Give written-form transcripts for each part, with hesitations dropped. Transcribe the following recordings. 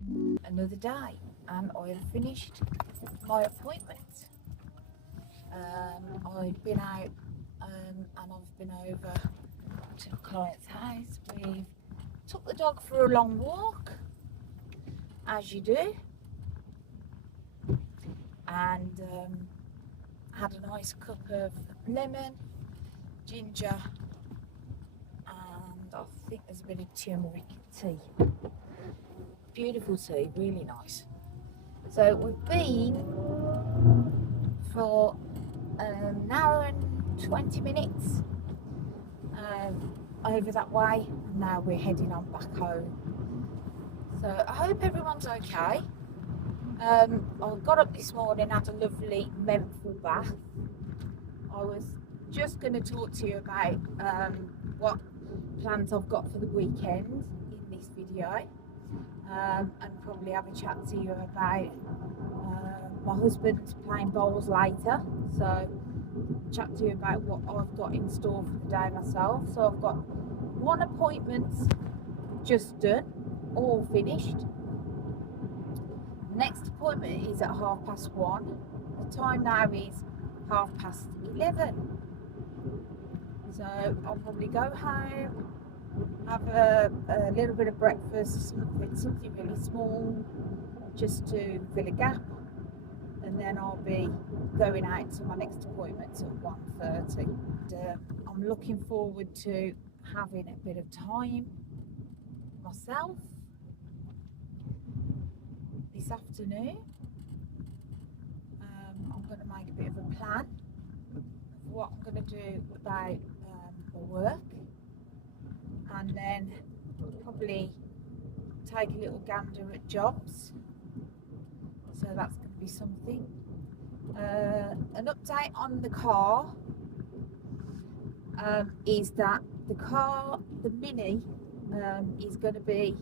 Another day, and I have finished my appointment. I've been out and I've been over to a client's house. We've took the dog for a long walk, as you do, and had a nice cup of lemon, ginger, and I think there's a bit of turmeric tea. Beautiful tea, really nice. So we've been for an hour and 20 minutes over that way, and now we're heading on back home. So I hope everyone's okay. I got up this morning, had a lovely menthol bath. I was just going to talk to you about what plans I've got for the weekend in this video, and probably have a chat to you about my husband playing bowls later. So chat to you about what I've got in store for the day myself. So I've got one appointment just done, all finished. The next appointment is at 1:30. The time now is 11:30. So I'll probably go home, have a little bit of breakfast, something really small, just to fill a gap, and then I'll be going out to my next appointment at 1:30. I'm looking forward to having a bit of time myself this afternoon. I'm going to make a bit of a plan of what I'm going to do about my work, and then probably take a little gander at jobs. So that's going to be something. An update on the car is that the Mini, is going to be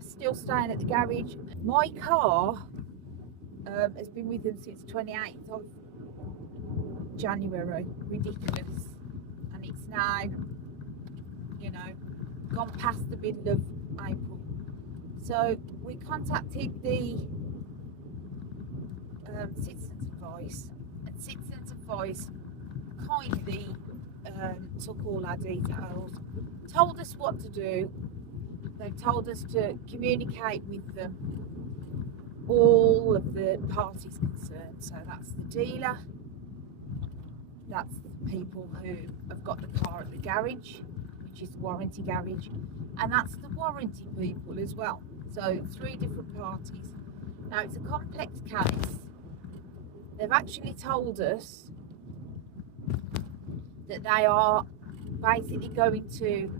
still staying at the garage. My car has been with them since 28th of January. Ridiculous. And it's now, gone past the middle of April. So we contacted the Citizens Advice, and Citizens Advice kindly took all our details, told us what to do. They've told us to communicate with them, all of the parties concerned. So that's the dealer, that's the people who have got the car at the garage, which is the warranty garage, and that's the warranty people as well. So 3 different parties. Now it's a complex case. They've actually told us that they are basically going to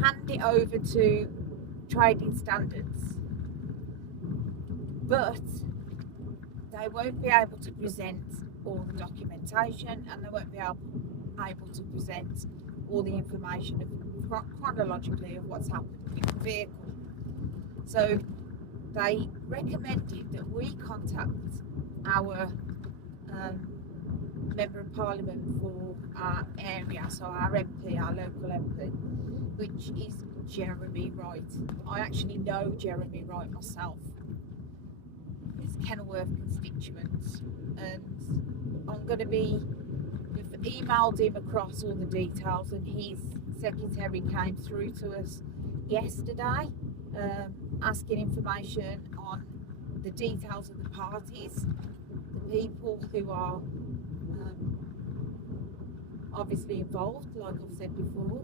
hand it over to trading standards, but they won't be able to present all the documentation, and they won't be able to present all the information chronologically of what's happened with the vehicle. So they recommended that we contact our Member of Parliament for our area, so our MP, our local MP, which is Jeremy Wright. I actually know Jeremy Wright myself. He's Kenilworth constituent, and I'm going to be, we've emailed him across all the details, and his secretary came through to us yesterday asking information on the details of the parties, the people who are obviously involved, like I've said before.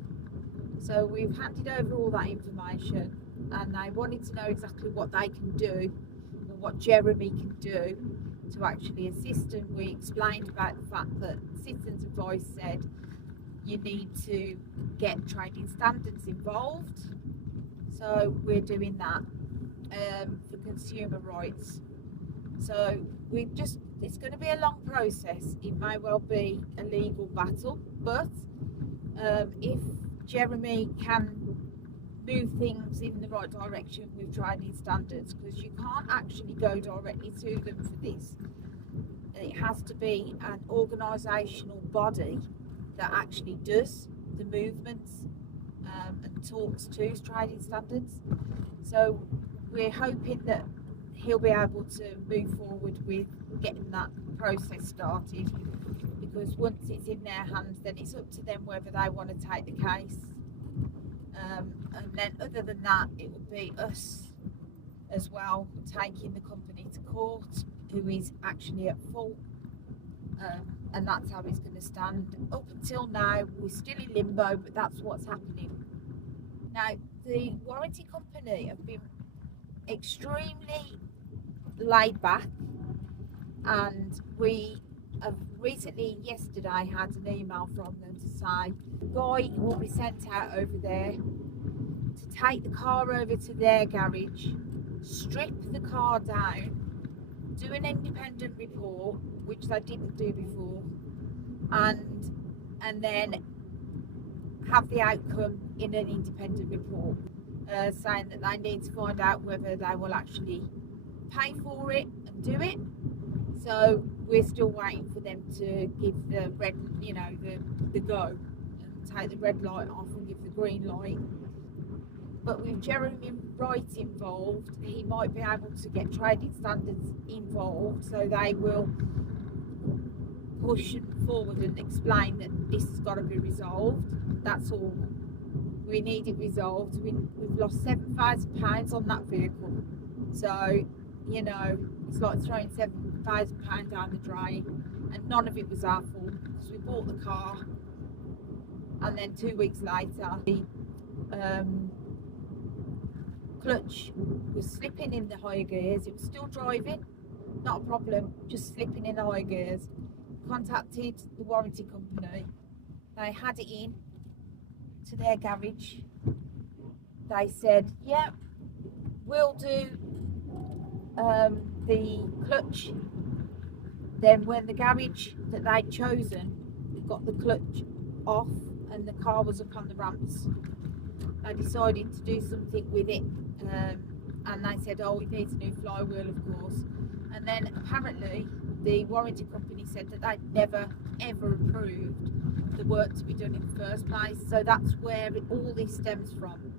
So we've handed over all that information, and they wanted to know exactly what they can do and what Jeremy can do to actually assist, and we explained about the fact that Citizens Advice said you need to get trading standards involved. So we're doing that for consumer rights. So it's going to be a long process. It may well be a legal battle, but if Jeremy can move things in the right direction with trading standards, because you can't actually go directly to them for this. It has to be an organisational body that actually does the movements and talks to trading standards. So we're hoping that he'll be able to move forward with getting that process started, because once it's in their hands, then it's up to them whether they want to take the case. And then other than that, it would be us as well taking the company to court, who is actually at fault. And that's how it's going to stand. Up until now, we're still in limbo, but that's what's happening. Now, the warranty company have been extremely laid back, and we have recently, yesterday, had an email from them to say the guy will be sent out over there to take the car over to their garage, strip the car down, do an independent report, which they didn't do before, and then have the outcome in an independent report, saying that they need to find out whether they will actually pay for it and do it. So we're still waiting for them to give the red, the go, and take the red light off and give the green light. But with Jeremy Wright involved, he might be able to get trading standards involved, so they will push forward and explain that this has got to be resolved. That's all. We need it resolved. We've lost £7,000 on that vehicle, so it's like throwing £7,000 down the drain, and none of it was our fault, because we bought the car, and then 2 weeks later the clutch was slipping in the higher gears. It was still driving, not a problem, just slipping in the higher gears. Contacted the warranty company. They had it in to their garage. They said, yeah, we'll do the clutch. Then when the garage that they'd chosen got the clutch off and the car was up on the ramps, they decided to do something with it, and they said, oh, it needs a new flywheel, of course. And then apparently the warranty company said that they'd never ever approved the work to be done in the first place. So that's where all this stems from.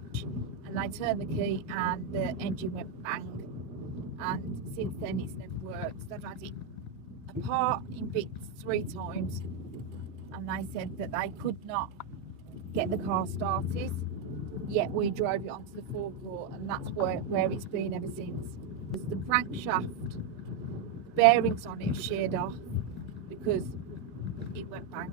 And they turned the key and the engine went bang, and since then it's never worked. They've had it apart in bits 3 times, and they said that they could not get the car started, yet we drove it onto the forecourt, and that's where it's been ever since. The crankshaft bearings on it sheared off because it went bang.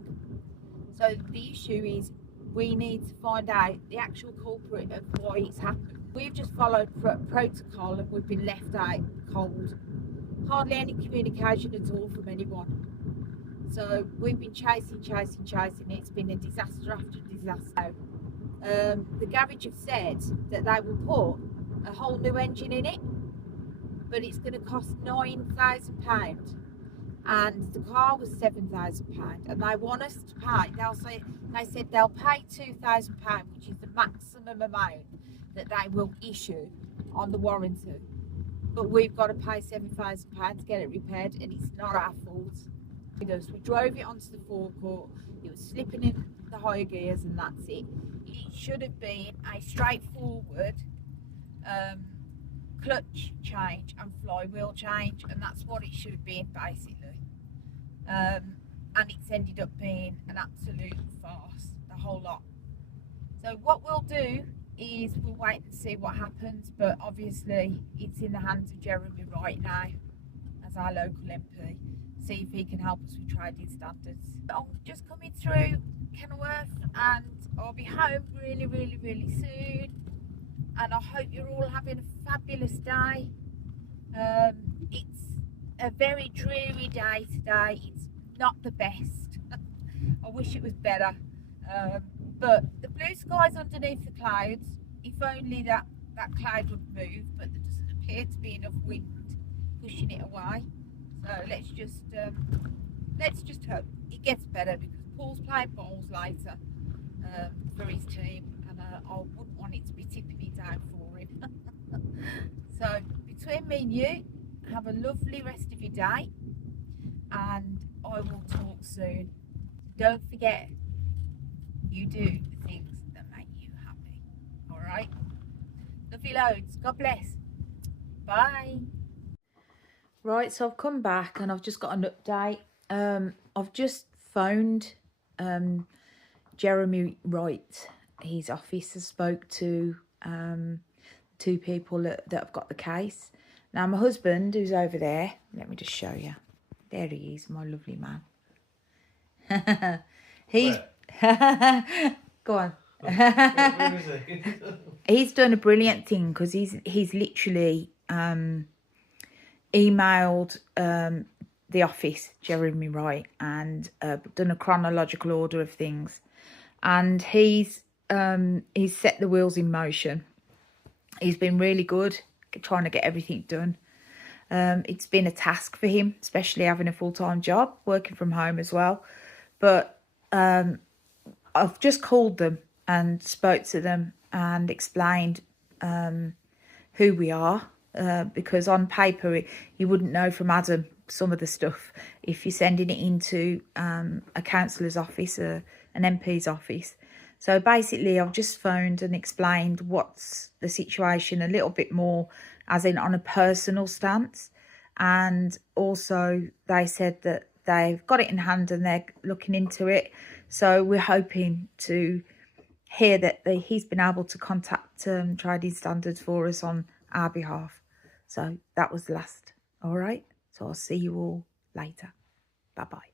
So the issue is we need to find out the actual culprit of why it's happened. We've just followed protocol, and we've been left out cold. Hardly any communication at all from anyone. So we've been chasing. It's been a disaster after disaster. The garage have said that they will put a whole new engine in it, but it's going to cost £9,000, and the car was £7,000, and they want us to pay. They said they'll pay £2,000, which is the maximum amount that they will issue on the warranty, but we've got to pay £7,000 to get it repaired, and it's not our fault. We drove it onto the forecourt. It was slipping in the higher gears, and that's it. It should have been a straightforward clutch change and flywheel change, and that's what it should have been basically. And it's ended up being an absolute farce, the whole lot. So what we'll do is we'll wait and see what happens, but obviously it's in the hands of Jeremy right now as our local MP. See if he can help us with trading standards. I'm just coming through Kenilworth, and I'll be home really soon, and I hope you're all having a fabulous day. It's a very dreary day today. It's not the best. I wish it was better, but the blue sky's underneath the clouds. If only that cloud would move, but there doesn't appear to be enough wind pushing it away. So let's just hope it gets better, because Paul's playing bowls later for his team, and I wouldn't want it to be tipping it down for him. So between me and you, have a lovely rest of your day, and I will talk soon. Don't forget, you do the things that make you happy. right? Love you loads. God bless. Bye. Right, so I've come back and I've just got an update. I've just phoned Jeremy Wright. His office has spoke to 2 people that have got the case. Now, my husband, who's over there, let me just show you. There he is, my lovely man. He's go on. Where is he? He's done a brilliant thing because he's literally emailed the office, Jeremy Wright, and done a chronological order of things, and he's set the wheels in motion. He's been really good trying to get everything done. It's been a task for him, especially having a full-time job, working from home as well. But I've just called them and spoke to them and explained who we are, because on paper you wouldn't know from Adam some of the stuff if you're sending it into a councillor's office, an MP's office. So basically I've just phoned and explained what's the situation a little bit more, as in on a personal stance. And also they said that they've got it in hand and they're looking into it. So we're hoping to hear that he's been able to contact Trading Standards for us on our behalf. So that was the last. All right. So I'll see you all later. Bye-bye.